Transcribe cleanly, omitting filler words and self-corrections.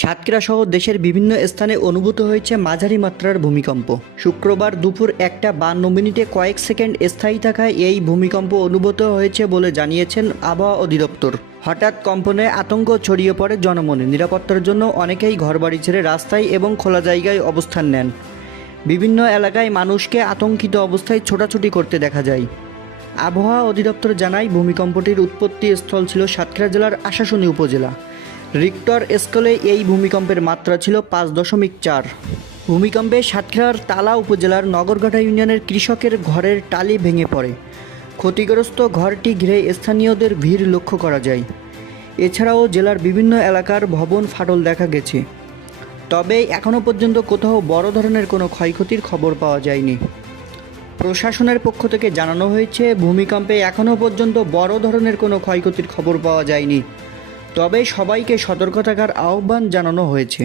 সাতক্ষীরা সহ দেশের বিভিন্ন স্থানে অনুভূত হয়েছে মাঝারি মাত্রার ভূমিকম্প। শুক্রবার দুপুর 1:52 কয়েক সেকেন্ড স্থায়ী থাকায় এই ভূমিকম্প অনুভূত হয়েছে বলে জানিয়েছেন আবহাওয়া অধিদপ্তর। হঠাৎ কম্পনে আতঙ্ক ছড়িয়ে পড়ে জনমনে। নিরাপত্তার জন্য অনেকেই ঘরবাড়ি ছেড়ে রাস্তায় এবং খোলা জায়গায় অবস্থান নেন। বিভিন্ন এলাকায় মানুষকে আতঙ্কিত অবস্থায় ছোটাছুটি করতে দেখা যায়। আবহাওয়া অধিদপ্তর জানায়, ভূমিকম্পটির উৎপত্তি স্থল ছিল সাতক্ষীরা জেলার আশাশুনি উপজেলা। রিক্টর স্কেলে এই ভূমিকম্পের মাত্রা ছিল 5.4। ভূমিকম্পে সাতক্ষীরার তালা উপজেলার নগরঘাটা ইউনিয়নের কৃষকের ঘরের টালি ভেঙে পড়ে। ক্ষতিগ্রস্ত ঘরটি ঘিরে স্থানীয়দের ভিড় লক্ষ্য করা যায়। এছাড়াও জেলার বিভিন্ন এলাকার ভবন ফাটল দেখা গেছে। তবে এখনও পর্যন্ত কোথাও বড় ধরনের কোনো ক্ষয়ক্ষতির খবর পাওয়া যায়নি। প্রশাসনের পক্ষ থেকে জানানো হয়েছে, ভূমিকম্পে এখনও পর্যন্ত বড় ধরনের কোনো ক্ষয়ক্ষতির খবর পাওয়া যায়নি। তবে সবাইকে সতর্ক থাকার আহ্বান জানানো হয়েছে।